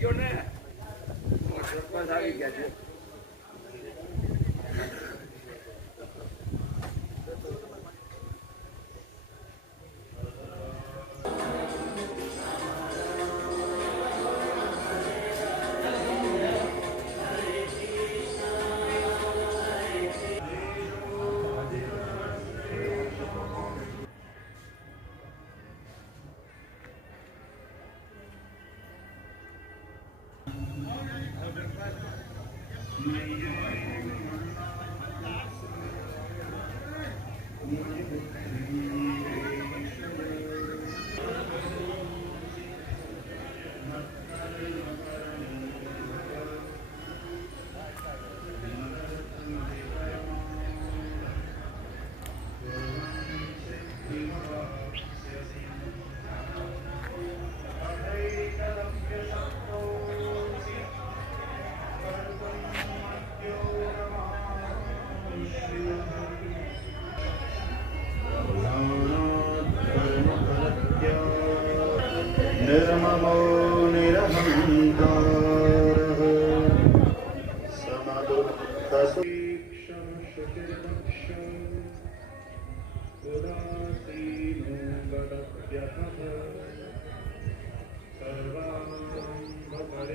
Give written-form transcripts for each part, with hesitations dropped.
ગયો ને સરપંચ આવી ગયા છે. निर्ममो निरहंकारः समदुःखसुक्षं शुचिर्दक्षं उदासीनो गतव्यतः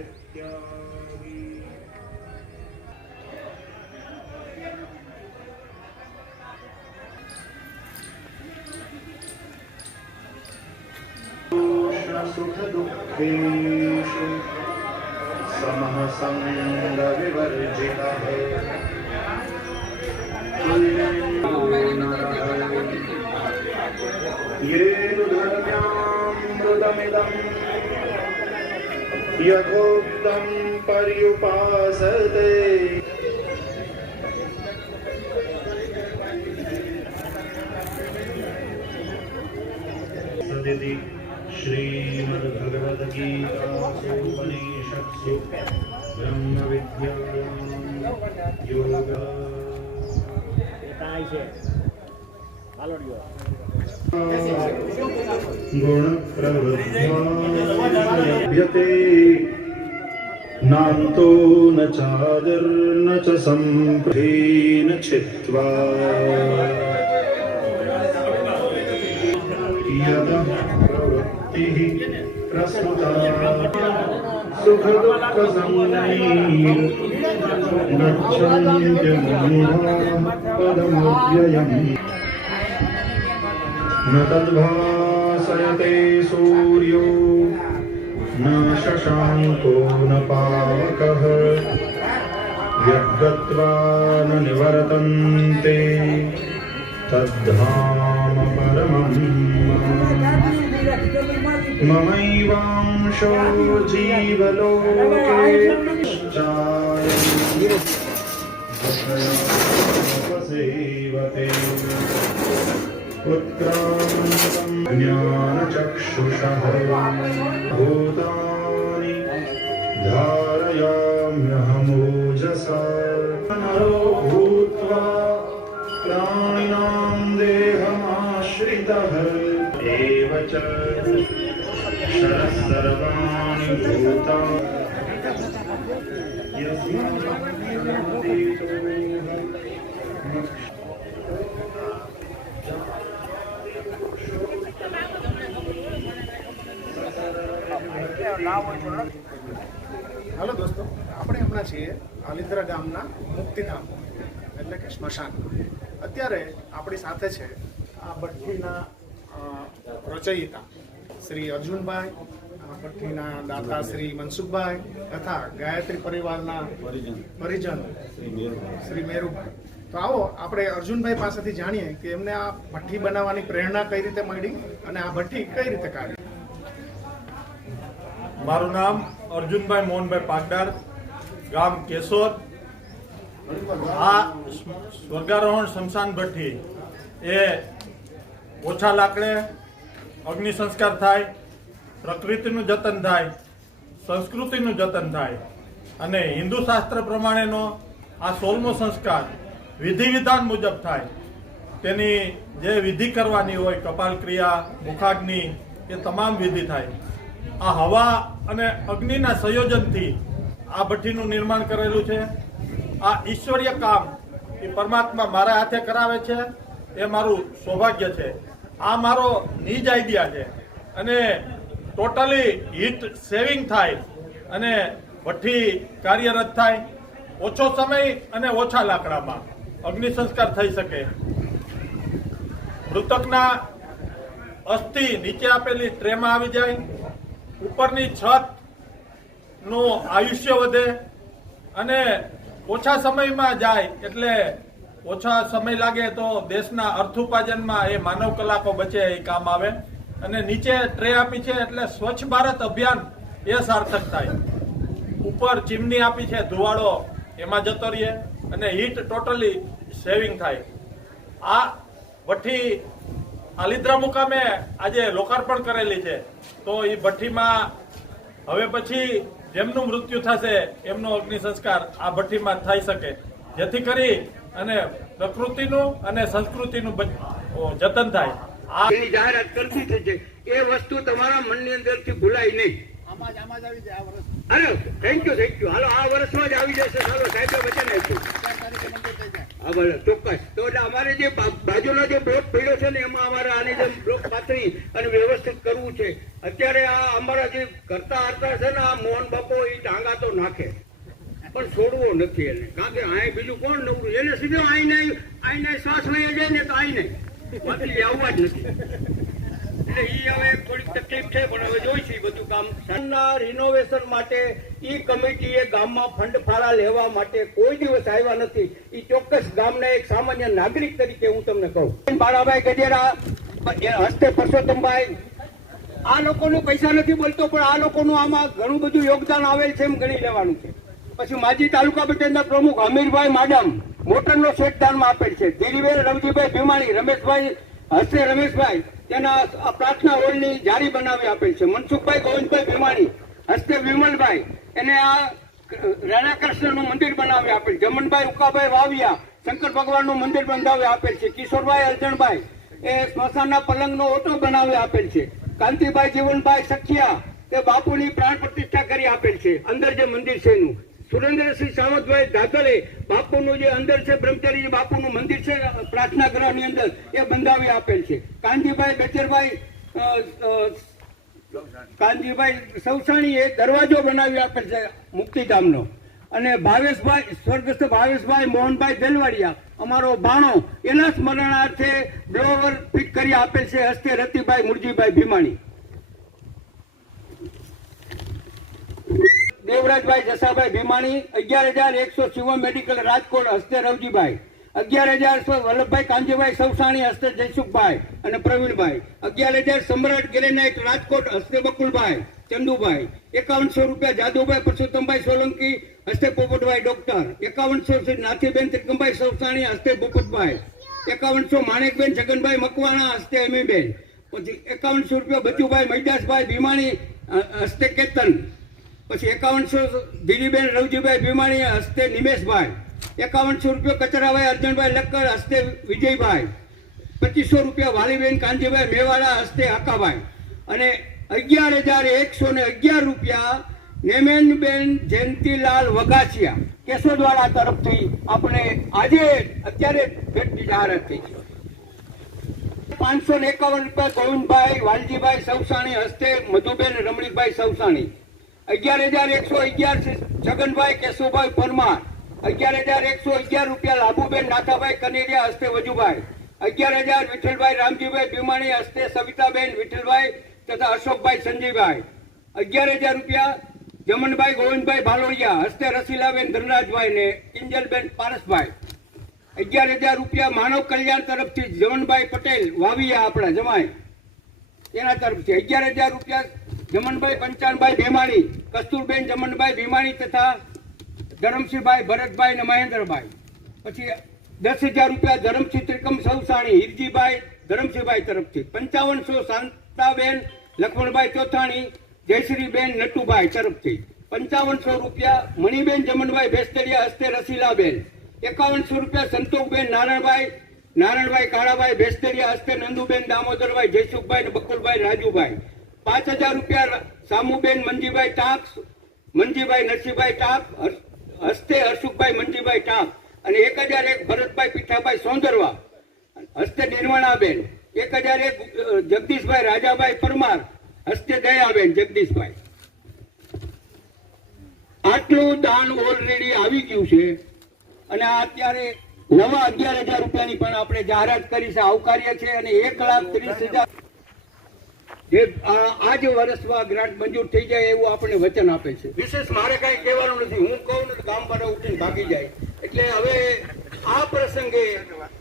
सर्वारम्भपरित्यागी सुख दुःखेषु समः संगविवर्जितः येन धर्म्यामृतमिदं यथोक्तं पर्युपासते सदिति श्रीमद्भगवद्गीतासु ब्रह्मविद्यायां योग गुणप्रवृद्ध्यते नान्तो न चादिर्न च सम्प्रेण छित्त्वा यतः प्रवृत्तिः प्रस्तुता सुखदुःखसंज्ञैर्गच्छन्त्यमूढाः पदमव्ययम् न तद्भासयते सूर्यो न शशाङ्को न पावकः यद्गत्वा न निवर्तन्ते तद्धाम परमं ममैवांशो जीवलोके सेवते पुत्रान्तं ज्ञानचक्षुषः भूतानि धारयाम्यहमोजसा नरो भूत्वा प्राणिनां देहमाश्रितः एव च क्षरः सर्वाणि भूतानि हेलो दोस्तों, આપણે હમણાં છીએ આલિદ્રા ગામના મુક્તિધામ એટલે કે સ્મશાન. અત્યારે આપણી સાથે છે આ ભઠ્ઠીના રચયિતા શ્રી અર્જુનભાઈ, ભઠ્ઠીના દાતા શ્રી મનસુખભાઈ તથા ગાયત્રી પરિવારના પરિજન શ્રી મેરુભાઈ. તો આવો આપણે અર્જુનભાઈ પાસેથી જાણીએ કે એમને આ ભઠ્ઠી બનાવવાની પ્રેરણા કઈ રીતે મળી અને આ ભઠ્ઠી કઈ રીતે કાઢી. મારું નામ અર્જુનભાઈ મોહનભાઈ પાગડાર, ગામ કેશોદ. આ સ્વર્ગારોહણ સ્મશાન ભઠ્ઠી એ ઓછા લાકડે અગ્નિ સંસ્કાર થાય, પ્રકૃતિનું જતન થાય, સંસ્કૃતિનું જતન થાય અને હિન્દુ શાસ્ત્ર પ્રમાણેનો આ 16મો સંસ્કાર વિધિ વિધાન મુજબ થાય. તેની જે વિધિ કરવાની હોય, કપાલ ક્રિયા, મુખાગ્નિ, એ તમામ વિધિ થાય. આ હવા અને અગ્નિના સંયોજનથી આ ભઠ્ઠીનું નિર્માણ કરેલું છે. આ ઈશ્વરીય કામ એ પરમાત્મા મારા હાથે કરાવે છે, એ મારું સૌભાગ્ય છે. આ મારો નિજ આઈડિયા છે અને ટોટલી હીટ સેવિંગ થાય અને ભઠ્ઠી કાર્યરત થાય, ઓછો સમય અને ઓછા લાકડામાં અગ્નિ સંસ્કાર થઈ શકે. મૃતકના અસ્થિ નીચે આપેલી ટ્રેમાં આવી જાય, ઉપરની છત નું આયુષ્ય વધે અને ઓછા સમયમાં જાય, એટલે ઓછા સમય લાગે તો દેશના અર્થોપાર્જનમાં એ માનવ કલાકો બચે, એ કામ આવે. અને નીચે ટ્રે આપી છે એટલે સ્વચ્છ ભારત અભિયાન એ સાર્થક થાય. ઉપર ચીમની આપી છે, ધુવાડો એમાં જતો રહીએ અને હીટ ટોટલી સેવિંગ થાય. આ ભઠ્ઠી આલિદ્રા મુકામે આજે લોકાર્પણ કરેલી છે. તો એ ભઠ્ઠીમાં હવે પછી જેમનું મૃત્યુ થશે એમનો અગ્નિ સંસ્કાર આ ભઠ્ઠીમાં થઈ શકે, જેથી કરી અને પ્રકૃતિનું અને સંસ્કૃતિનું જતન થાય. આ એની જાહેરાત કરતી થઈ છે. એ વસ્તુ તમારા મનની અંદરથી ભૂલાય નહીં. અરે થેન્ક યુ. હાલો આ વર્ષમાં જ આવી જશે. ચાલો સાહેબે વચન આપ્યું. હા ભલે ચોક્કસ. તો એટલે અમારે જે બાજુનો જે બ્લોક પડ્યો છે ને એમાં અમારે આની જેમ બ્લોક પાથરી અને વ્યવસ્થિત કરવું છે. અત્યારે આ અમારા જે કરતા હારતા છે ને આ મોહન બાપો એ ટાંગા તો નાખે પણ છોડવો નથી એને, કારણ કે અહીં બીજું કોણ નવરું, એને સીધો આઈને શ્વાસ વહી જાય ને તો આઈને વાંચી આવવા જ નથી. એટલે એ હવે થોડીક તકલીફ છે પણ હવે જોઈશું બધું કામ. રિનોવેશન માટે ઈ કમિટીએ ગામમાં ફંડ ફાળા લેવા માટે કોઈ દિવસ આવ્યા નથી. એ ચોક્કસ ગામના એક સામાન્ય નાગરિક તરીકે હું તમને કહું. બાળાભાઈ ગજેરા, હસ્તે પરસોત્તમભાઈ, આ લોકોનું પૈસા નથી બોલતો પણ આ લોકોનું આમાં ઘણું બધું યોગદાન આવેલ છે એમ ગણી લેવાનું છે. પછી માજી તાલુકા પંચાયતના પ્રમુખ અમીરભાઈ માડમ મોટરનો સેટ દાનમાં આપેલ છે. ધીરીબેન રવજીભાઈ ભીમાણી, રમેશભાઈ હસ્તે રમેશભાઈ તેના પ્રાર્થના હોલની જારી બનાવી આપેલ છે. મનસુખભાઈ ગોવિંદભાઈ ભીમાણી હસ્તે વિમલભાઈ એને આ રાણાકૃષ્ણનું મંદિર બનાવી આપેલ. જમનભાઈ ઉકાભાઈ વાવિયા શંકર ભગવાનનું મંદિર બંધાવી આપેલ છે. કિશોરભાઈ અર્જણભાઈ એ સ્મશાનના પલંગનો ઓટો બનાવી આપેલ છે. કાંતિભાઈ જીવનભાઈ સખિયા તે બાપુની પ્રાણ પ્રતિષ્ઠા કરી આપેલ છે અંદર જે મંદિર છે એનું. સુરેન્દ્રસિંહ સાવંતભાઈ ધાતલે બાપુનું જે અંદર છે બ્રહ્મચારી બાપુનું મંદિર છે પ્રાર્થના ગૃહની અંદર એ બંધાવી આપેલ છે. કાનજીભાઈ કાનજીભાઈ સૌસાણી એ દરવાજો બનાવી આપેલ છે મુક્તિધામનો. અને ભાવેશભાઈ સ્વર્ગસ્થ ભાવેશભાઈ મોહનભાઈ દેલવાડિયા અમારો ભાણો એના સ્મરણાર્થે બ્લોવર ફિટ કરી આપેલ છે હસ્તે રતિભાઈ મુરજીભાઈ ભીમાણી. દેવરાજભાઈ જસાભાઈ ભીમાણી 11,100 શિવમ મેડિકલ રાજકોટ હસ્તે રવજીભાઈ. 11,100 વલ્લભભાઈ કાંજીભાઈ સૌસાણી હસ્તે જયસુખભાઈ અને પ્રવીણભાઈ. 11,000 સમ્રાટ ગ્રેનાઇટ રાજકોટ હસ્તે બકુલભાઈ ચંદુભાઈ. 5100 રૂપિયા જાદુભાઈ પરસોત્તમભાઈ સોલંકી હસ્તે પોપટભાઈ ડોક્ટર. 5100 નાથીબેન ત્રિકમભાઈ સૌસાણી હસ્તે પોપટભાઈ. 5100 માણેકબેન જગનભાઈ મકવાણા હસ્તે અમીબેન. પછી 5100 રૂપિયા બચુભાઈ મૈદાસભાઈ ભીમાણી હસ્તે કેતન. પછી 5100 ધીરીબેન રવજીભાઈ ભીમાણી હસ્તે નિમેશભાઈ. 5100 રૂપિયા કચરાભાઈ અર્જણભાઈ લક્કર હસ્તે વિજયભાઈ. 2500 રૂપિયા વાલીબેન કાંજીભાઈ મેવાડા હસ્તે હકાભાઈ. અને 11,111 રૂપિયા નેમેનબેન જયંતિલાલ વગાસિયા કેશોદવાડા તરફથી આપણે આજે અત્યારે ભેટની જાહેરાત થઈ છે. 551 રૂપિયા ગોવિંદભાઈ વાલજીભાઈ સૌસાણી હસ્તે મધુબેન રમણીકભાઈ સૌસાણી. 11,111 છગનભાઈ કેશુભાઈ પરમાર. 11,111 રૂપિયા લાભુબેન નાથાભાઈ કનેરિયા હસ્તે વજુભાઈ. 11,000 વિઠ્ઠલભાઈ રામજીભાઈ ભીમાણી હસ્તે સવિતાબેન વિઠ્ઠલભાઈ તથા અશોકભાઈ સંજયભાઈ. 11,000 રૂપિયા જમનભાઈ ગોવિંદભાઈ ભાલોડિયા હસ્તે રસીલાબેન ધનરાજભાઈ ને કિંજલબેન પારસભાઈ. 11,000 રૂપિયા માનવ કલ્યાણ તરફથી જમનભાઈ પટેલ વાવિયા આપણા જમાય તેના તરફથી. 11,000 રૂપિયા જમનભાઈ પંચાણભાઈ ભીમાણી, કસ્તુરબેન જમનભાઈ ભીમાણી તથા ધરમસિંહભાઈ ભરતભાઈ અને મહેન્દ્રભાઈ. પછી 10,000 રૂપિયા ધરમસિંહ ત્રિકમ સૌસાણી હિરજીભાઈ ધરમસિંહભાઈ તરફથી. 5500 શાંતાબેન લક્ષ્મણભાઈ ચોથાણી જયશ્રીબેન નટુભાઈ તરફથી. 5500 રૂપિયા મણિબેન જમનભાઈ ભેસ્તરિયા હસ્તે રસીલાબેન. 5100 રૂપિયા સંતોષબેન નારાયણભાઈ કાળાભાઈ ભેસ્તરિયા હસ્તે નંદુબેન દામોદરભાઈ જયસુખભાઈ અને બકુલભાઈ રાજુભાઈ. 5,000 રૂપિયા સામુબેન મંજીભાઈ ટાંક, મંજીભાઈ નરસિંહભાઈ ટાંક, હસ્તે હર્ષુભાઈ મંજીભાઈ ટાંક અને 1001 ભરતભાઈ પીઠાભાઈ સોંદરવા, હસ્તે નિર્વાણાબેન, 1001 જગદીશભાઈ રાજાભાઈ પરમાર, હસ્તે દયાબેન જગદીશભાઈ. આટલું દાન ઓલરેડી આવી ગયું છે અને આ અત્યારે નવા 11,000 રૂપિયાની પણ આપણે જાહેરાત કરી છે, આવકાર્ય છે અને 1,30,000 જે આ જ વર્ષમાં ગ્રાન્ટ મંજૂર થઈ જાય એવું આપણને વચન આપે છે. વિશેષ મારે કઈ કહેવાનું નથી, હું કહું ને ગામ વાળા ઉઠીને ભાગી જાય. એટલે હવે આ પ્રસંગે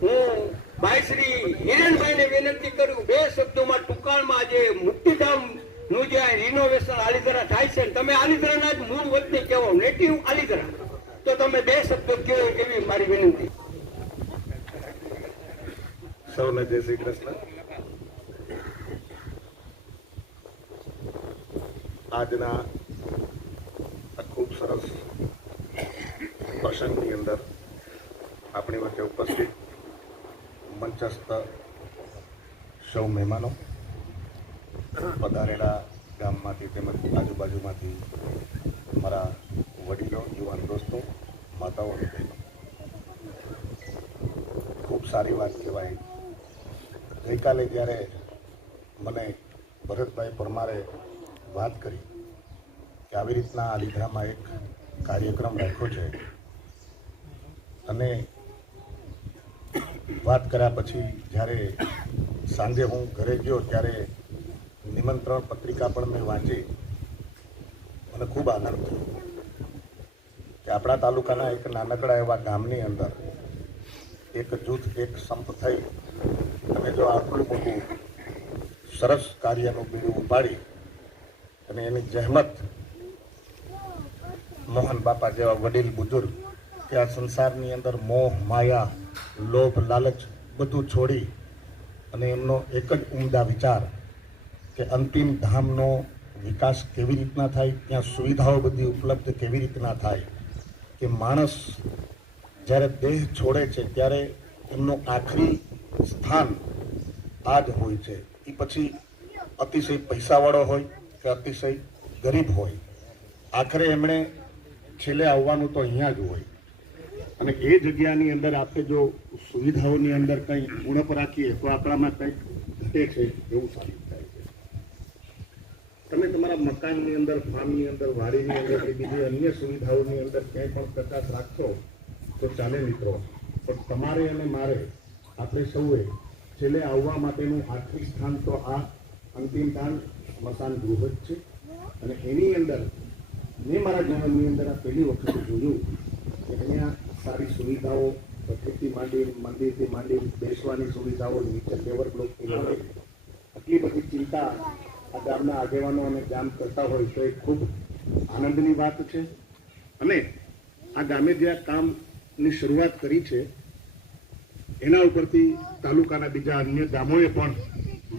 હું ભાઈ શ્રી હિરેનભાઈને વિનંતી કરું, 2 શબ્દોમાં ટૂંકાણમાં જે મુક્તિધામ નું જે રિનોવેશન આલીધરા થાય છે, તમે આલીધરાના જ મૂળ વતની કહેવો, નેટિવ આલીધરા, તો તમે 2 શબ્દો કહો એવી મારી વિનંતી. સૌને જય શ્રી કૃષ્ણ. આજના આ ખૂબ સરસ પ્રસંગની અંદર આપણી વચ્ચે ઉપસ્થિત મંચસ્થ સૌ મહેમાનો, પધારેલા ગામમાંથી તેમજ આજુબાજુમાંથી મારા વડીલો, યુવાન દોસ્તો, માતાઓ અને બહેનો, ખૂબ સારી વાત કહેવાય. ગઈકાલે જ્યારે મને ભરતભાઈ પરમારે વાત કરી કે આવી રીતના આલીધરામાં એક કાર્યક્રમ રાખ્યો છે, અને વાત કર્યા પછી જ્યારે સાંજે હું ઘરે ગયો ત્યારે નિમંત્રણ પત્રિકા પણ મેં વાંચી. મને ખૂબ આનંદ થયો કે આપણા તાલુકાના એક નાનકડા એવા ગામની અંદર એક જૂથ, એક સંપ થઈ અને જો આટલું મોટું સરસ કાર્યનું બીડું ઉપાડી અને એની જહેમત મોહન બાપા જેવા વડીલ બુજુર્ગ કે આ સંસારની અંદર મોહ, માયા, લોભ, લાલચ બધું છોડી અને એમનો એક જ ઉમદા વિચાર કે અંતિમ ધામનો વિકાસ કેવી રીતના થાય, ત્યાં સુવિધાઓ બધી ઉપલબ્ધ કેવી રીતના થાય, કે માણસ જ્યારે દેહ છોડે છે ત્યારે એમનું આખરી સ્થાન આ જ હોય છે. એ પછી અતિશય પૈસાવાળો હોય કે અતિશય ગરીબ હોય, આખરે એમણે છેલ્લે આવવાનું તો અહીંયા જ હોય. અને એ જગ્યાની અંદર આપણે જો સુવિધાઓની અંદર કંઈ ઉણપ રાખીએ તો આપણામાં કંઈક ઘટે છે એવું સાબિત થાય છે. તમે તમારા મકાનની અંદર, ફાર્મની અંદર, વાડીની અંદર કે બીજી અન્ય સુવિધાઓની અંદર ક્યાંય પણ પ્રકાશ રાખશો તો ચાલે મિત્રો, પણ તમારે અને મારે, આપણે સૌએ છેલ્લે આવવા માટેનું આખરી સ્થાન તો આ અંતિમ સ્થાન સ્મશાન ગૃહ જ છે. અને એની અંદર મેં મારા જીવનની અંદર આ પહેલી વખત જોયું કે અહીંયા સારી સુવિધાઓ, પ્રકૃતિ માંડી, મંદિરથી માંડી, બેસવાની સુવિધાઓ, નીચે લેવર બ્લોકથી માંડી, આટલી બધી ચિંતા આ ગામના આગેવાનો અને ગામ કરતા હોય તો એ ખૂબ આનંદની વાત છે. અને આ ગામે જે આ કામની શરૂઆત કરી છે એના ઉપરથી તાલુકાના બીજા અન્ય ગામોએ પણ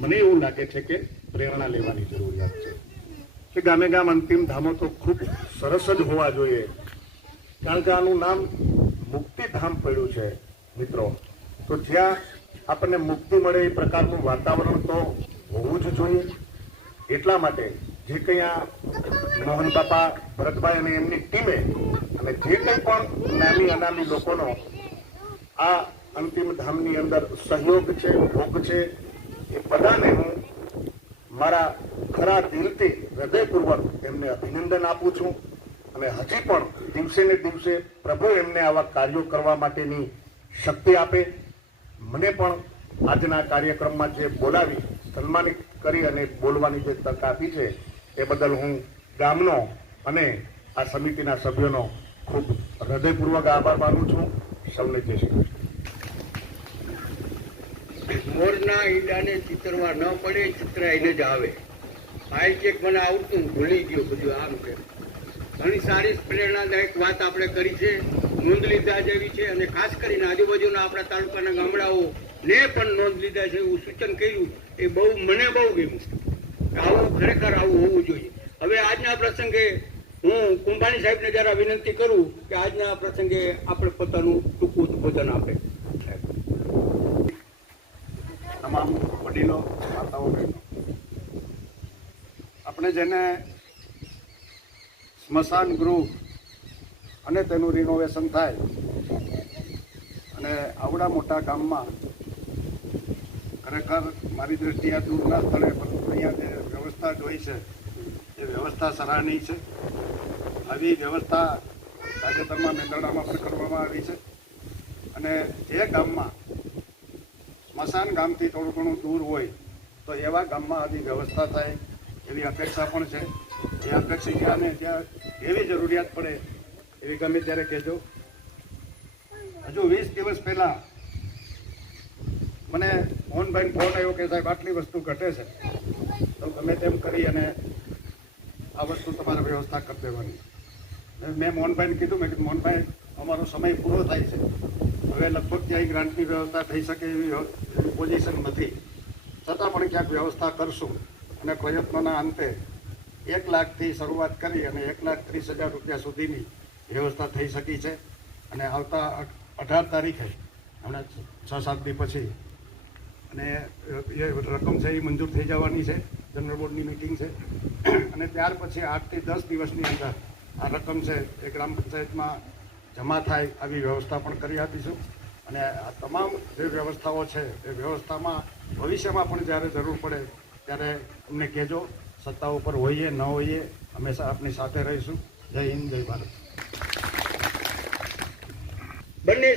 મને એવું લાગે છે કે પ્રેરણા લેવાની જરૂરિયાત છે કે ગામે ગામ અંતિમ ધામો તો ખૂબ સરસ જ હોવા જોઈએ, કારણ કે આનું નામ મુક્તિધામ પડ્યું છે મિત્રો. તો જ્યાં આપણને મુક્તિ મળે એ પ્રકારનું વાતાવરણ તો હોવું જ જોઈએ. એટલા માટે જે કંઈ આ મોહન બાપા, ભરતભાઈ અને એમની ટીમે અને જે કંઈ પણ નાની અનામી લોકોનો આ અંતિમ ધામની અંદર સહયોગ છે, ભોગ છે, એ બધાને હું મારા ખરા દિલથી, હૃદયપૂર્વક એમને અભિનંદન આપું છું. અને હજી પણ દિવસે ને દિવસે પ્રભુ એમને આવા કાર્યો કરવા માટેની શક્તિ આપે. મને પણ આજના કાર્યક્રમમાં જે બોલાવી, સન્માનિત કરી અને બોલવાની જે તક આપી છે એ બદલ હું ગામનો અને આ સમિતિના સભ્યોનો ખૂબ હૃદયપૂર્વક આભાર માનું છું. સૌને જય શ્રી કૃષ્ણ. મોરના ઈંડાને ચિતરવા ન પડે, ચિતરાઈને જ આવે. ભાઈ કે મને આવતું ભૂલી ગયો બધું આમ છે. ઘણી સારી પ્રેરણાદાયક વાત આપણે કરી છે, નોંધ લીધા જેવી છે. અને ખાસ કરીને આજુબાજુના આપણા તાલુકાના ગામડાઓ ને પણ નોંધ લીધા છે એવું સૂચન કર્યું, એ બહુ મને બહુ ગમ્યું. આવું ખરેખર આવું હોવું જોઈએ. હવે આજના પ્રસંગે હું કુંભાણી સાહેબને જરા વિનંતી કરું કે આજના પ્રસંગે આપણે પોતાનું ટૂંકું ઉદ્બોધન આપે. તમામ વડીલો, માતાઓ, બહેનો, આપણે જેને સ્મશાન ગૃહ અને તેનું રિનોવેશન થાય અને આવડા મોટા ગામમાં ખરેખર મારી દ્રષ્ટિએ દૂરના સ્થળે પરંતુ અહીંયા જે વ્યવસ્થા જોઈ છે એ વ્યવસ્થા સરાહનીય છે. આવી વ્યવસ્થા તાજેતરમાં મેંદરડામાં પણ કરવામાં આવી છે અને જે ગામમાં સ્મશાન ગામથી થોડું ઘણું દૂર હોય તો એવા ગામમાં આવી વ્યવસ્થા થાય એવી અપેક્ષા પણ છે. એ અપેક્ષિત અને જ્યાં એવી જરૂરિયાત પડે એવી ગમે ત્યારે કહેજો. હજુ 20 દિવસ પહેલાં મને મોહનભાઈ ફોન આવ્યો કે સાહેબ આટલી વસ્તુ ઘટે છે તો ગમે તેમ કરી અને આ વસ્તુ તમારે વ્યવસ્થા કરી દેવાની. મેં મોહનભાઈને કીધું, મેં કીધું મોહનભાઈ અમારો સમય પૂરો થાય છે, હવે લગભગ ક્યાંય ગ્રાન્ટની વ્યવસ્થા થઈ શકે એવી પોઝિશન નથી, છતાં પણ ક્યાંક વ્યવસ્થા કરશું અને પ્રયત્નોના અંતે 1 લાખથી શરૂઆત કરી અને 1,30,000 રૂપિયા સુધીની વ્યવસ્થા થઈ શકી છે. અને આવતા 18 તારીખે હમણાં 6-7 દિવસ પછી અને એ રકમ છે એ મંજૂર થઈ જવાની છે. જનરલ બોર્ડની મિટિંગ છે અને ત્યાર પછી 8 થી 10 દિવસની અંદર આ રકમ છે એ ગ્રામ પંચાયતમાં જમા થાય આવી વ્યવસ્થા પણ કરી આપીશું. અને આ તમામ જે વ્યવસ્થાઓ છે એ વ્યવસ્થામાં ભવિષ્યમાં પણ જ્યારે જરૂર પડે ત્યારે અમને કહેજો. સત્તા ઉપર હોઈએ ન હોઈએ હંમેશા આપની સાથે રહીશું. જય હિન્દ, જય ભારત. બંને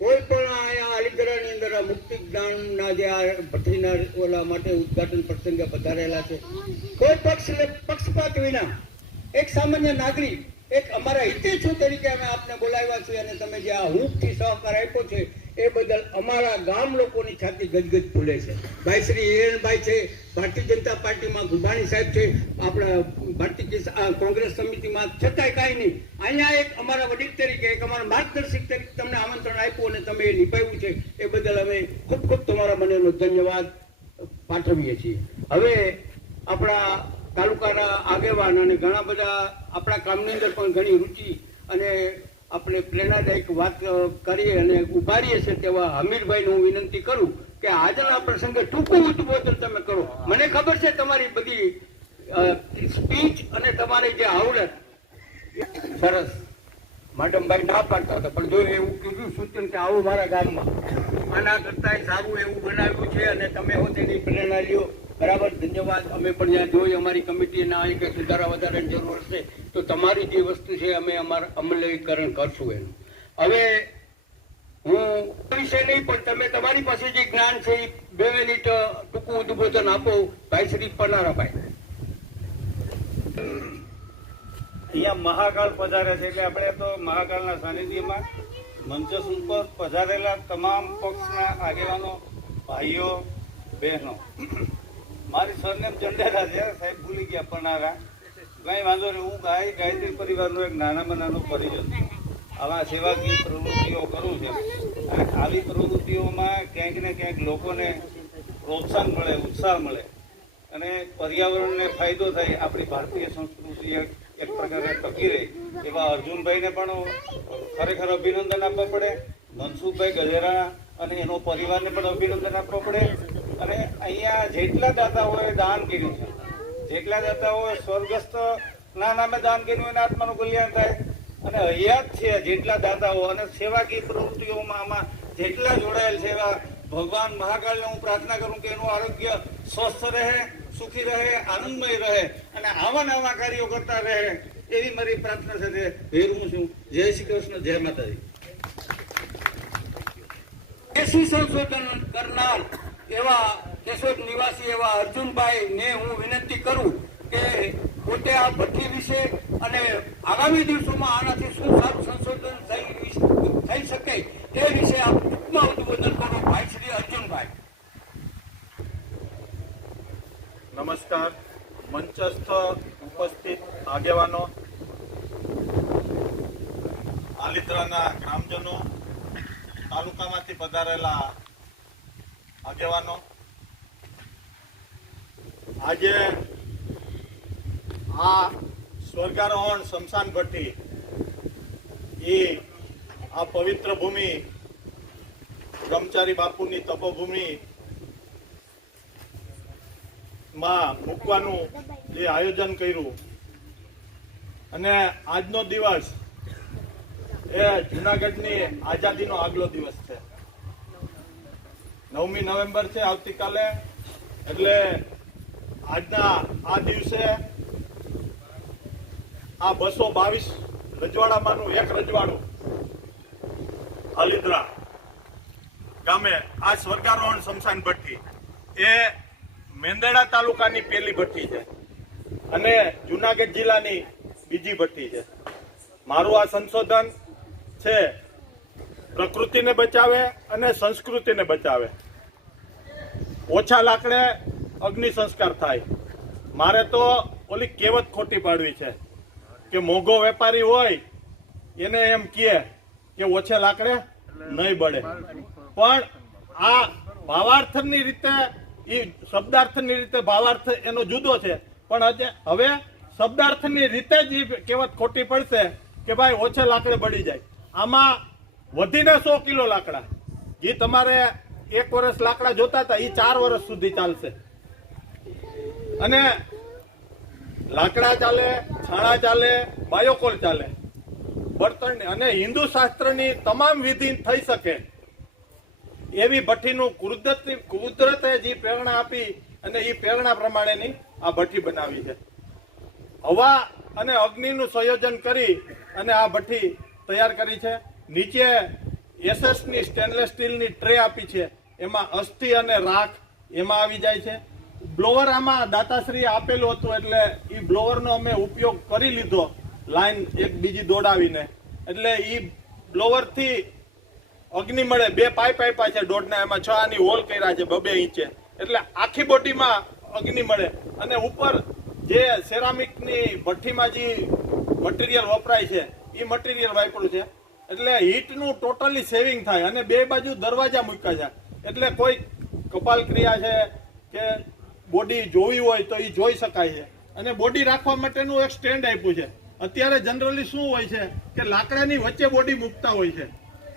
કોઈ પણ અહીંયા આલિગરાની અંદર આ મુક્તિ જ્ઞાનના જે આ ભઠ્ઠીના ઓલા માટે ઉદઘાટન પ્રસંગે પધારેલા છે, કોઈ પક્ષપાત વિના એક સામાન્ય નાગરિક, એક અમારા હિતેચ્છુ તરીકે અમે આપને બોલાવ્યા છીએ અને તમે જે આ હૂંફથી સહકાર આપ્યો છે એ બદલ અમારા ગામ લોકોની છાતી ગદગદ ફૂલે છે. ભાઈ શ્રી હિરેનભાઈ છે, ભારતીય જનતા પાર્ટીમાં ગુબાણી સાહેબ છે, આપણા ભારતીય કોંગ્રેસ સમિતિમાં, છતાંય કાંઈ નહીં. અહીંયા એક અમારા વડીલ તરીકે, એક અમારા માર્ગદર્શક તરીકે તમને આમંત્રણ આપ્યું અને તમે એ નિભાવ્યું છે એ બદલ અમે ખૂબ ખૂબ તમારા મનેનો ધન્યવાદ પાઠવીએ છીએ. હવે આપણા તાલુકાના આગેવાન અને ઘણા બધા આપણા કામની અંદર પણ ઘણી રુચિ અને આપણે પ્રેરણાદાયક વાત કરીએ અને ઉભારીએ છીએ તેવા હમીરભાઈને હું વિનંતી કરું કે આજના પ્રસંગે ટૂંકું ઉદ્બોધન તમે કરો. મને ખબર છે તમારી બધી સ્પીચ અને તમારી જે આવડત સરસ. મેડમભાઈ ના પાડતા હતા પણ જો એવું કીધું સૂચન કે આવું મારા ગામમાં આના કરતાં સારું એવું બનાવ્યું છે અને તમે હો તેની પ્રેરણા લ્યો. બરાબર, ધન્યવાદ. અમે પણ ત્યાં જોઈ અમારી કમિટીના અહીં કંઈ સુધારા વધારાની જરૂર હશે તો તમારી જે વસ્તુ છે અમે અમારું અમલીકરણ કરશું એનું. હવે હું વિશે નહીં પણ તમે તમારી પાસે જે જ્ઞાન છે એ 2 મિનિટ ટૂંકું ઉદ્બોધન આપો. ભાઈ શ્રી પનારાભાઈ. અહીંયા મહાકાળ પધારે છે એટલે આપણે તો મહાકાળના સાનિધ્યમાં મંચસ ઉપર પધારેલા તમામ પક્ષના આગેવાનો, ભાઈઓ, બહેનો. મારી સરનેમ ચંડેરા છે, સાહેબ ભૂલી ગયા પનારા, કંઈ વાંધો નહીં. હું ગાયત્રી પરિવારનો એક નાનામાં નાનો પરિજન છું. આવા સેવાકીય પ્રવૃત્તિઓ કરું છું અને આવી પ્રવૃત્તિઓમાં ક્યાંક ને ક્યાંક લોકોને પ્રોત્સાહન મળે, ઉત્સાહ મળે અને પર્યાવરણને ફાયદો થાય. આપણી ભારતીય સંસ્કૃતિ એક પ્રકારે ટકી રહે એવા અર્જુનભાઈને પણ ખરેખર અભિનંદન આપવા પડે. મનસુખભાઈ ગજેરા અને એનો પરિવારને પણ અભિનંદન આપવા પડે. અને અહીંયા જેટલા દાતાઓએ દાન કર્યું છે, જેટલા દાતાઓએ સ્વર્ગસ્થના નામે દાન કર્યું એના આત્માનું કલ્યાણ થાય. અને અહીંયા જ છે જેટલા દાતાઓ અને સેવાકીય પ્રવૃત્તિઓમાં આમાં જેટલા જોડાયેલ છે એવા ભગવાન મહાકાળને હું પ્રાર્થના કરું કે એનું આરોગ્ય સ્વસ્થ રહે, સુખી રહે, આનંદમય રહે અને આવા નવા કાર્યો કરતા રહે એવી મારી પ્રાર્થના સાથે વિરમું છું. જય શ્રી કૃષ્ણ, જય માતાજી. દેશી સંશોધન કરનાર એવા કેશોદ નિવાસી એવા અર્જુનભાઈ ને હું વિનંતી કરું કે પોતે આ ભઠ્ઠી વિશે અને આગામી દિવસોમાં આનાથી શું સારું સંશોધન થઈ શકે તે વિશે આપ ટૂંકમાં ઉદ્બોધન કરો. ભાઈ શ્રી અર્જુનભાઈ. નમસ્કાર. મંચસ્થ ઉપસ્થિત આગેવાનો, આલિત્રાના ગ્રામજનો, તાલુકામાંથી પધારેલા આગેવાનો, આજે આ સ્વર્ગારોહણ શમશાન ભઠ્ઠી એ આ પવિત્ર ભૂમિ બ્રહ્મચારી બાપુની તપોભૂમિ માં મૂકવાનું જે આયોજન કર્યું અને આજનો દિવસ એ જુનાગઢની આઝાદીનો આગલો દિવસ છે. 9મી નવેમ્બર છે આવતીકાલે. એટલે આજના આ દિવસે આ 222 રજવાડામાંનું એક રજવાડું આલિદ્રા ગામે આ સ્વર્ગારોહણ શમશાન ભઠ્ઠી એ મેંદરડા તાલુકાની પહેલી ભઠ્ઠી છે અને જુનાગઢ જિલ્લાની બીજી ભઠ્ઠી છે. મારું આ સંશોધન છે પ્રકૃતિને બચાવે અને સંસ્કૃતિને બચાવે. ઓછા લાકડે અગ્નિ સંસ્કાર થાય. મારે તો ઓલી કહેવત ખોટી પાડવી છે કે મોંઘો વેપારી હોય એને એમ કહે કે ઓછે લાકડે નહીં બળે. પણ આ ભાવાર્થની રીતે એ શબ્દાર્થની રીતે ભાવાર્થ એનો જુદો છે. પણ હવે શબ્દાર્થની રીતે જ એ કહેવત ખોટી પડશે કે ભાઈ ઓછે લાકડે બળી જાય. આમાં વધીને 100 કિલો લાકડા જે તમારે 1 વર્ષ લાકડા જોતા હતા એ 4 વર્ષ સુધી ચાલશે. અને લાકડા ચાલે, છાણા ચાલે, બાયોકોલ ચાલે, બળતણ અને હિન્દુ શાસ્ત્રની તમામ વિધિ થઈ શકે એવી ભઠ્ઠીનું કુદરતે જે પ્રેરણા આપી અને એ પ્રેરણા પ્રમાણેની આ ભઠ્ઠી બનાવી છે. હવા અને અગ્નિનું સંયોજન કરી અને આ ભઠ્ઠી તૈયાર કરી છે. નીચે એસએસની સ્ટેનલેસ સ્ટીલની ટ્રે આપી છે. એમાં અસ્થિ અને રાખ એમાં આવી જાય છે. બ્લોવર આમાં દાતાશ્રીએ આપેલું હતું એટલે એ બ્લોવરનો અમે ઉપયોગ કરી લીધો લાઈન એક બીજી દોડાવીને. એટલે એ બ્લોવરથી અગ્નિ મળે. 2 પાઇપ આપ્યા છે 1.5 એમાં 6 આની હોલ કર્યા છે 2 ઇંચે. એટલે આખી બોડીમાં અગ્નિ મળે. અને ઉપર જે સેરામિકની ભઠ્ઠીમાં જે મટીરિયલ વપરાય છે એ મટીરિયલ વાપર્યું છે. એટલે હીટનું ટોટલી સેવિંગ થાય. અને 2 બાજુ દરવાજા મૂક્યા છે એટલે કોઈ કપાલ ક્રિયા છે કે બોડી જોવી હોય તો એ જોઈ શકાય છે. અને બોડી રાખવા માટેનું એક સ્ટેન્ડ આપ્યું છે. અત્યારે જનરલી શું હોય છે કે લાકડાની વચ્ચે બોડી મૂકતા હોય છે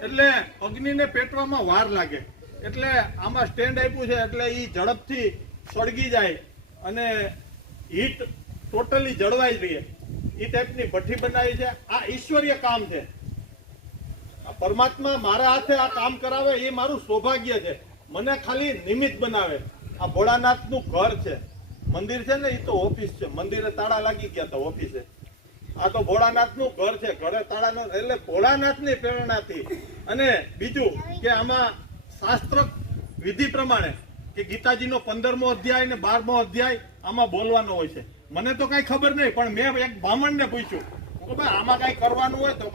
એટલે અગ્નિને પેટવામાં વાર લાગે. એટલે આમાં સ્ટેન્ડ આપ્યું છે એટલે એ ઝડપથી સળગી જાય અને હીટ ટોટલી જળવાઈ રહે એ ટાઈપની ભઠ્ઠી બનાવી છે. આ ઈશ્વરીય કામ છે. પરમાત્મા મારા હાથે આ કામ કરાવે એ મારું સૌભાગ્ય છે. મને ખાલી નિમિત્ત બનાવે. આ ભોળાનાથનું ઘર છે. મંદિર છે ને એ તો ઓફિસ છે. મંદિરે તાળા લાગી ગયા હતા ઓફિસે. આ તો ભોળાનાથનું ઘર છે. ઘરે તાળા એટલે ભોળાનાથની પ્રેરણાથી. અને બીજું કે આમાં શાસ્ત્ર વિધિ પ્રમાણે કે ગીતાજીનો 15મો અધ્યાય ને 12મો અધ્યાય આમાં બોલવાનો હોય છે. મને તો કઈ ખબર નહીં પણ મેં એક બ્રાહ્મણને પૂછ્યું કે ભાઈ આમાં કઈ કરવાનું હોય તો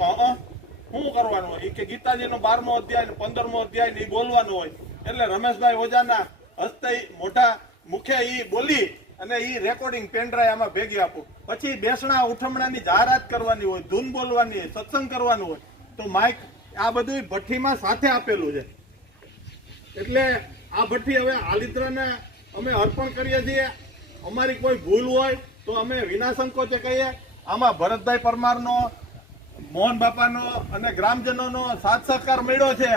શું કરવાનું હોય કે ગીતાજીનો 12મો અધ્યાય ને 15મો અધ્યાય ને એ બોલવાનું હોય. એટલે રમેશભાઈ ઓઝાના હસ્તે મોટા મુખે એ બોલી અને એ રેકોર્ડિંગ પેનડ્રાઈવ આમાં ભેગી આપું. પછી બેસણા ઉઠમણાની જાહેરાત કરવાની હોય, ધૂન બોલવાની હોય, સત્સંગ કરવાનું હોય તો માઇક આ બધું ભઠ્ઠીમાં સાથે આપેલું છે. એટલે આ ભઠ્ઠી હવે આલિદ્રાને અમે અર્પણ કરીએ છીએ. અમારી કોઈ ભૂલ હોય તો અમે વિના સંકોચે કહીએ. આમાં ભરતભાઈ પરમારનો, મોહન બાપાનો અને ગ્રામજનોનો સાથ સહકાર મળ્યો છે.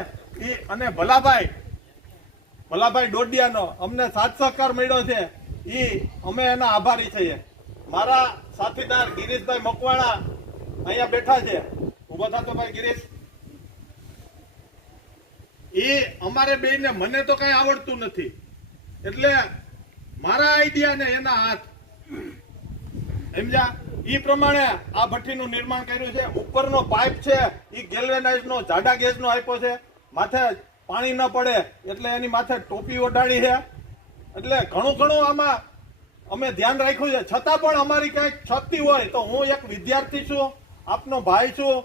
અને ભલાભાઈ ડોડિયાનો અમને સાથ સહકાર મળ્યો છે. એ અમે એના આભારી છીએ. મારા સાથીદાર ગિરીશભાઈ મકવાણા અહીંયા બેઠા છે. ઉભો થતો ભાઈ ગિરીશ. એ અમારે બેયને મને તો કઈ આવડતું નથી એટલે મારા આઈડિયા ને એના હાથ સમજ્યા એ પ્રમાણે આ ભઠ્ઠીનું નિર્માણ કર્યું છે. ઉપરનો પાઇપ છે એ ગેલ્વેનાઇઝ નો જાડા ગેજ નો આપ્યો છે. માથે પાણી ન પડે એટલે એની માથે ટોપી ઓઢાડી છે. એટલે ઘણું આમાં અમે ધ્યાન રાખ્યું છે. છતાં પણ અમારી કઈક છતી હોય તો હું એક વિદ્યાર્થી છું, આપનો ભાઈ છું,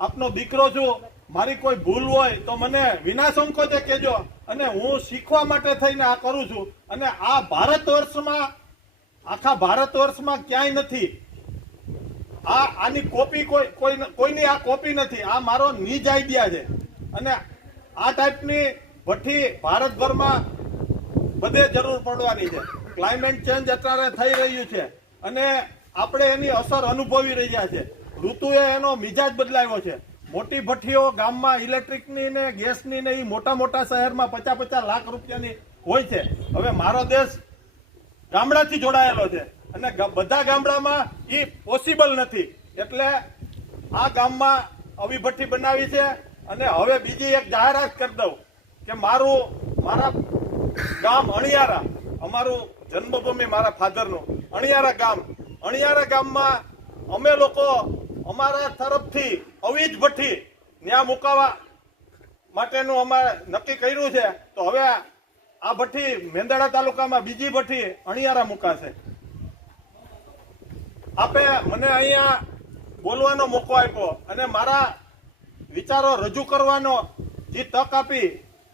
આપનો દીકરો છું. મારી કોઈ ભૂલ હોય તો મને વિના સંકોચે કહેજો. અને હું શીખવા માટે થઈને આ કરું છું. અને આ આખા ભારત વર્ષમાં ક્યાંય નથી. આની કોપી કોઈની આ કોપી નથી. આ મારો નિજ આઈડિયા છે. અને આ ટાઈપની ભઠ્ઠી ભારતભરમાં બધે જરૂર પડવાની છે. ક્લાઇમેટ ચેન્જ અત્યારે થઈ રહ્યું છે અને આપણે એની અસર અનુભવી રહ્યા છે. ઋતુએ એનો મિજાજ બદલાવ્યો છે. મોટી ભઠ્ઠીઓ ગામમાં ઇલેક્ટ્રિકની ને ગેસની ને એ મોટા શહેરમાં 50-50 લાખ રૂપિયાની હોય છે. હવે મારો દેશ ગામડાથી જોડાયેલો છે અને બધા ગામડામાં એ પોસિબલ નથી. એટલે આ ગામમાં આવી ભઠ્ઠી બનાવી છે. અને હવે બીજી એક જાહેરાત કરી દઉં કે મારા ગામ અણિયારા, અમારું જન્મભૂમિ મારા ફાધરનું અણિયારા ગામમાં અમે લોકો અમારા તરફથી આવી જ ભઠ્ઠી ત્યાં મુકાવા માટેનું અમારે નક્કી કર્યું છે. તો હવે આ ભઠ્ઠી મેંદરડા તાલુકામાં બીજી ભઠ્ઠી અણિયારા મુકાશે. આપે મને અહીંયા બોલવાનો મોકો આપ્યો અને મારા વિચારો રજૂ કરવાનો જે તક આપી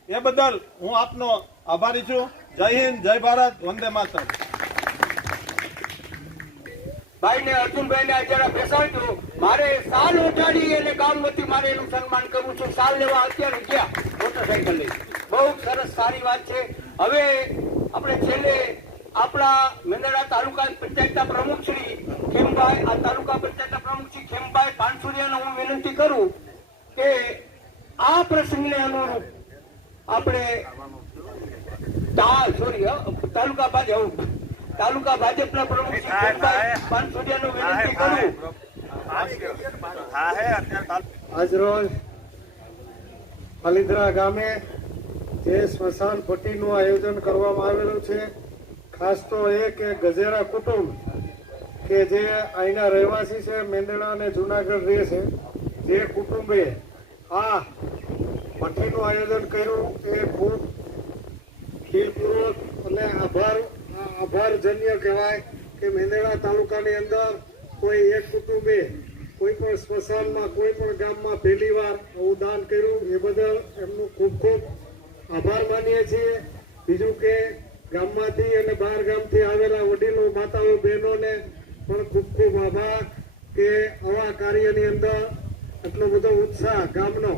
એ બદલ હું આપનો આભારી છું. જય હિન્દ, જય ભારત, વંદે માતરમ. ભાઈને અર્જુનભાઈને આ જરા બેસાડજો. મારે સાલ ઉજાડી અને ગામ વતી મારે એનું સન્માન કરવું છું. સાલ લેવા અત્યારે ગયા મોટરસાઇકલ લઈ. બહુ સરસ, સારી વાત છે. હવે આપણે છેલ્લે આપણા મેંદરડા તાલુકા પંચાયતના પ્રમુખ શ્રી ખેમભાઈ, આ તાલુકા પંચાયતના પ્રમુખ શ્રી ખેમભાઈ પાનસુરિયાને હું વિનંતી કરું કે આ પ્રસંગને અનુરૂપ આપણે તાલુકા ભાજપના પ્રમુખ શ્રી ખેમભાઈ પાનસુરિયાને વિનંતી કરું. આજરોજ અલીદરા ગામે જે સ્મશાન ભઠ્ઠીનું આયોજન કરવામાં આવેલું છે, ખાસ તો એ કે ગજેરા કુટુંબ કે જે અહીંના રહેવાસી છે, મેંદરડા અને જુનાગઢ રહે છે, જે કુટુંબે આ ભઠ્ઠીનું આયોજન કર્યું એ ખૂબ ખીલપૂર્વક અને આભારજન્ય કહેવાય કે મેંદરડા તાલુકાની અંદર કોઈ એક કુટુંબે કોઈ પણ સ્મશાનમાં કોઈ પણ ગામમાં પહેલી વાર આવું દાન કર્યું એ બદલ એમનું ખૂબ ખૂબ આભાર માનીએ છીએ. બીજું કે ગામમાંથી અને બહાર ગામથી આવેલા વડીલો, માતાઓ, બહેનોને પણ ખૂબ ખૂબ આભાર કે આવા કાર્યની અંદર એટલો બધો ઉત્સાહ ગામનો,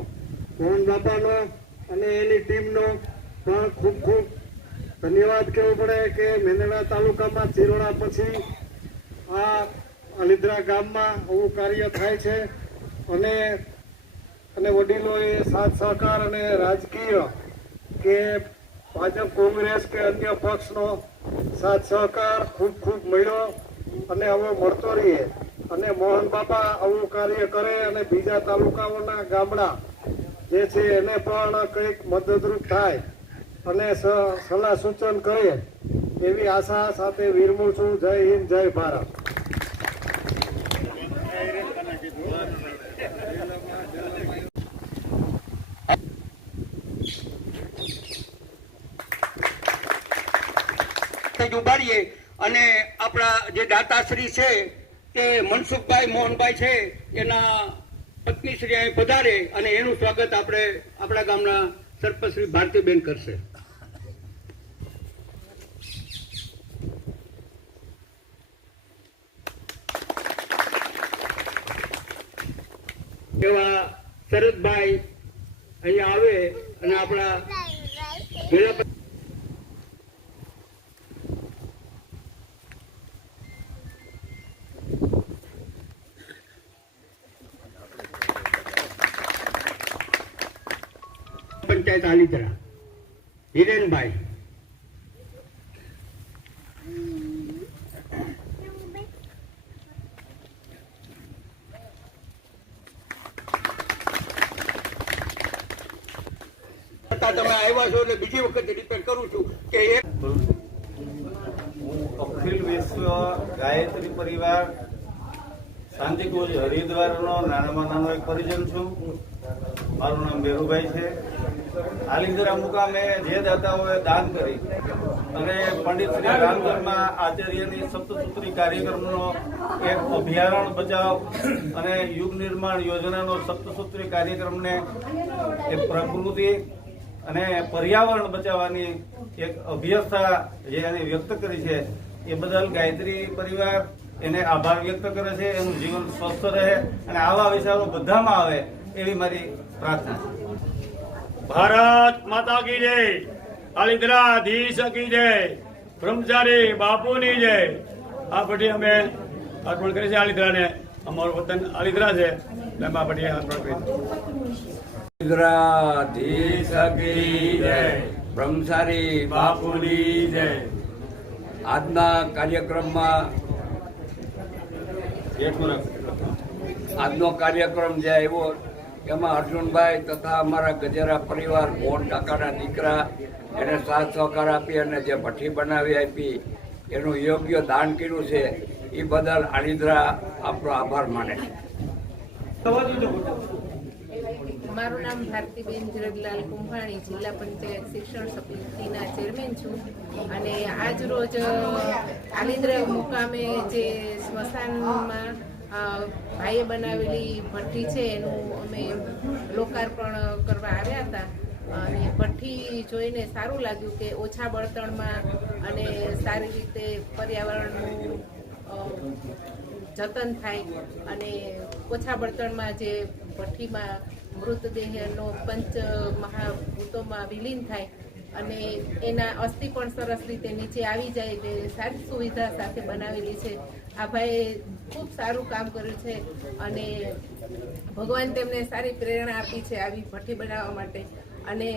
મોહન બાપાનો અને એની ટીમનો પણ ખૂબ ખૂબ ધન્યવાદ કહેવું પડે કે મેંદરડા તાલુકામાં ચિરોડા પછી આ અલીદરા ગામમાં આવું કાર્ય થાય છે. અને વડીલોએ સાથ સહકાર અને રાજકીય કે ભાજપ, કોંગ્રેસ કે અન્ય પક્ષનો સાથ સહકાર ખૂબ ખૂબ મળ્યો અને હવે મળતો રહીએ. અને મોહન બાપા આવું કાર્ય કરે અને બીજા તાલુકાઓના ગામડા જે છે એને પણ કંઈક મદદરૂપ થાય અને સલાહ સૂચન કરે એવી આશા સાથે વિરમું છું. જય હિન્દ, જય ભારત. ઉભારીએ અને આપણા જે દાતાશ્રી છે તે મનસુખભાઈ મોહનભાઈ છે એના પત્ની શ્રી અહીં પધારે અને એનું સ્વાગત આપણે આપણા ગામના સરપંચ શ્રી ભારતીબેન કરશે. એવા શરદભાઈ અહીંયા આવે અને આપણા જિલ્લા પંચાયત આલીદરા હિરેનભાઈ, તમે આવ્યા છો એટલે બીજી વખત રિપેર કરું છું કે અખિલ વિશ્વ ગાયત્રી પરિવાર શાંતિકુંજ હરિદ્વારનો નાનામાં નાનો એક પરિજન છું. મારું નામ બેરુભાઈ છે. આલીદરા મુકામે જે દાતાઓએ દાન કરી અને પંડિત શ્રી રામધર્મ આચાર્યની સપ્તસૂત્રી કાર્યક્રમનો એક અભયારણ્ય બચાવ અને યુગ નિર્માણ યોજનાનો સપ્તસૂત્રી કાર્યક્રમને એક પ્રકૃતિ અને પર્યાવરણ બચાવવાની એક અભ્યર્થના જે એને વ્યક્ત કરી છે એ બદલ ગાયત્રી પરિવાર એને આભાર વ્યક્ત કરે છે. એનું જીવન સ્વસ્થ રહે અને આવા વિચારો બધામાં આવે એવી મારી પ્રાર્થના છે. ભારત માતા કી જય, આલીદરા ધીશ કી જય, બ્રહ્મચારી બાપુની જય. આ ભઠ્ઠી અમે અર્પણ કરી છે આલીદરાને. અમારું વતન આલીદરા છે એટલે આ ભઠ્ઠી અર્પણ કરી. આલીદરાધીશ કી જય, બ્રહ્મચારી બાપુની જય. આજના કાર્યક્રમમાં આજનો કાર્યક્રમ જે આવ્યો એમાં અર્જુનભાઈ તથા અમારા ગજેરા પરિવાર મોહન કાકાના દીકરા એને સાથ સહકાર આપી અને જે ભઠ્ઠી બનાવી આપી એનું યોગ્ય દાન કર્યું છે એ બદલ આલિદ્રા આપણો આભાર માને છે. મારું નામ ભારતીબેન જરગલાલ કુંભાણી, જિલ્લા પંચાયત શિક્ષણ સમિતિના ચેરમેન છું. અને આજ રોજ આલિદ્રા મુકામે જે સ્મશાનમાં ભાઈએ બનાવેલી ભઠ્ઠી છે એનું અમે લોકાર્પણ કરવા આવ્યા હતા. અને ભઠ્ઠી જોઈને સારું લાગ્યું કે ઓછા બળતણમાં અને સારી રીતે પર્યાવરણનું જતન થાય અને ઓછા બળતણમાં જે ભઠ્ઠીમાં મૃતદેહનો પંચ મહાભૂતોમાં વિલીન થાય અને એના અસ્થિ પણ સરસ રીતે નીચે આવી જાય એટલે સારી સુવિધા સાથે બનાવેલી છે. આ ભાઈએ ખૂબ સારું કામ કર્યું છે અને ભગવાન તેમને સારી પ્રેરણા આપી છે આવી ભઠ્ઠી બનાવવા માટે. અને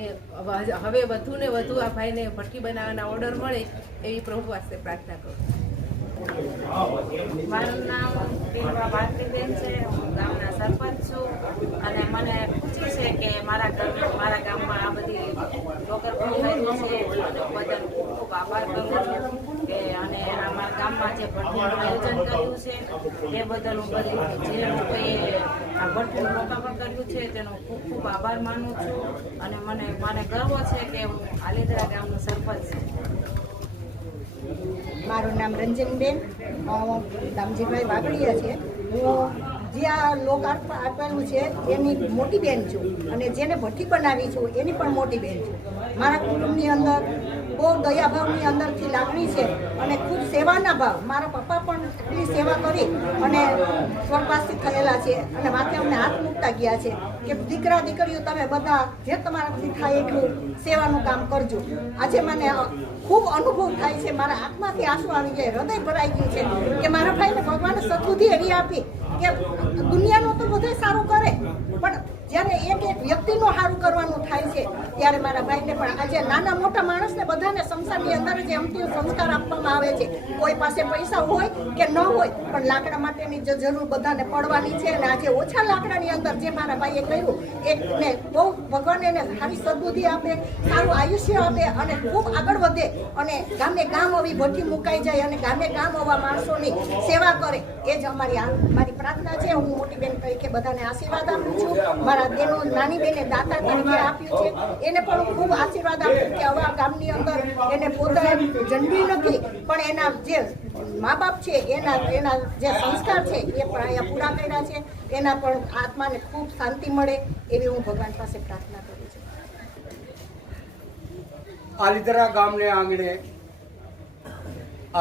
હવે વધુ ને વધુ આ ભાઈને ભઠ્ઠી બનાવવાના ઓર્ડર મળે એવી પ્રભુ પાસે પ્રાર્થના કરું. મારું નામ ટીલવા ભારતીબેન છે. હું ગામના સરપંચ છું અને મને ખુશી છે કે મારા ગામમાં આ બધી લોકાર્પણ થયેલું છે બદલ ખૂબ ખૂબ આભાર કરું છું કે અને અમારા ગામમાં જે ભઠ્ઠીનું આયોજન કર્યું છે તે બદલ હું બધી જે લોકોએ આ ભઠ્ઠીનું લોકાર્પણ કર્યું છે તેનો ખૂબ ખૂબ આભાર માનું છું અને મને ગર્વ છે કે હું આલિદ્રા ગામનું સરપંચ છું. મારું નામ રંજનબેન દામજીભાઈ વાગડીયા છે. હું જ્યાં લોકાર્પણ આપેલું છે એની મોટી બેન છું અને જેને ભઠ્ઠી બનાવી છું એની પણ મોટી બેન છું. મારા કુટુંબની અંદર બહુ દયાભાવની અંદરથી લાગણી છે અને ખૂબ સેવાના ભાવ. મારા પપ્પા પણ એટલી સેવા કરી અને સ્વર્ગવાસી થયેલા છે અને માથે અમને હાથ મૂકતા ગયા છે કે દીકરા દીકરીઓ તમે બધા જે તમારાથી થાય એટલું સેવાનું કામ કરજો. આજે મને ખૂબ અનુભવ થાય છે, મારા આંખમાંથી આંસુ આવી જાય, હૃદય ભરાઈ ગયું છે કે મારા ભાઈને ભગવાને સદબુદ્ધિ એવી આપી કે દુનિયાનું તો બધું સારું કરે પણ જ્યારે એક એક વ્યક્તિનું સારું કરવાનું થાય છે ત્યારે મારા ભાઈને પણ આજે નાના મોટા માણસને બધાને સંસારની અંદર જે અંતિમ સંસ્કાર આપવામાં આવે છે. કોઈ પાસે પૈસા હોય કે ન હોય પણ લાકડા માટેની જે જરૂર બધાને પડવાની છે અને આજે ઓછા લાકડાની અંદર જે મારા ભાઈએ કર્યું એને બહુ ભગવાન એને સારી સદબુદ્ધિ આપે, સારું આયુષ્ય આપે અને ખૂબ આગળ વધે અને ગામે ગામ આવી ભઠ્ઠી મુકાઈ જાય અને ગામે ગામ આવા માણસોની સેવા કરે એ જ મારી પ્રાર્થના છે. હું મોટી બેન તરીકે બધાને આશીર્વાદ આપું છું. મારા બેનો નાની બેને દાતા તરીકે આપ્યું છે એને પણ ખૂબ આશીર્વાદ આપું કે આવા ગામની અંદર એને પોતે જન્મી નથી પણ એના જે મા બાપ છે એના જે સંસ્કાર છે એ પણ અહીંયા પૂરા કર્યા છે. એના પણ આત્માને ખૂબ શાંતિ મળે એવી હું ભગવાન પાસે પ્રાર્થના કરું છું. આલિદ્રા ગામને આંગણે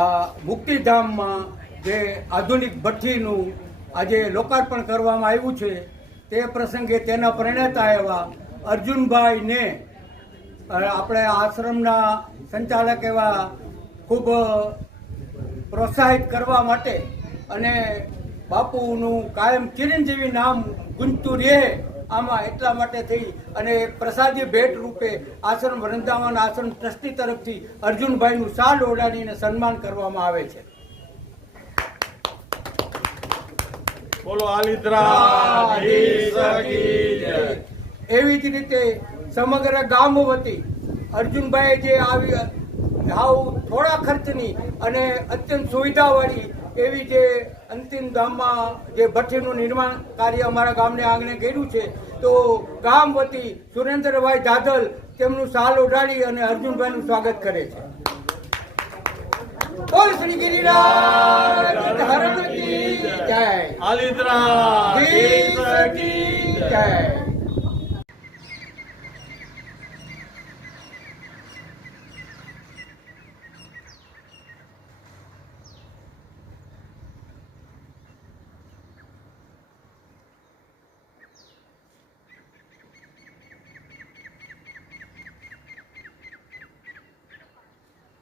આ મુક્તિધામમાં જે આધુનિક ભઠ્ઠીનું આજે લોકાર્પણ કરવામાં આવ્યું છે તે પ્રસંગે તેના પ્રણેતા એવા અર્જુનભાઈને આપણે આશ્રમના સંચાલક એવા ખૂબ પ્રોત્સાહિત કરવા માટે અને બાપુનું કાયમ ચિરંજીવી નામ ગુંજતું રહે આમાં એટલા માટે થઈ અને પ્રસાદી ભેટ રૂપે આશ્રમ વૃંદાવન આશ્રમ ટ્રસ્ટી તરફથી અર્જુનભાઈનું શાલ ઓઢાડીને સન્માન કરવામાં આવે છે. બોલો આલિદ્રા. એવી જ રીતે સમગ્ર ગામ વતી અર્જુનભાઈ જે આવી હાવ થોડા ખર્ચની અને અત્યંત સુવિધાવાળી એવી જે અંતિમ ધામમાં જે ભઠ્ઠીનું નિર્માણ કાર્ય અમારા ગામને આંગણે કર્યું છે તો ગામ વતી સુરેન્દ્રભાઈ જાદલ તેમનું શાલ ઓઢાડી અને અર્જુનભાઈનું સ્વાગત કરે છે. બોલ શ્રી ગિરિરાજ ધર્મ કી જય. આલિદ્રા જય.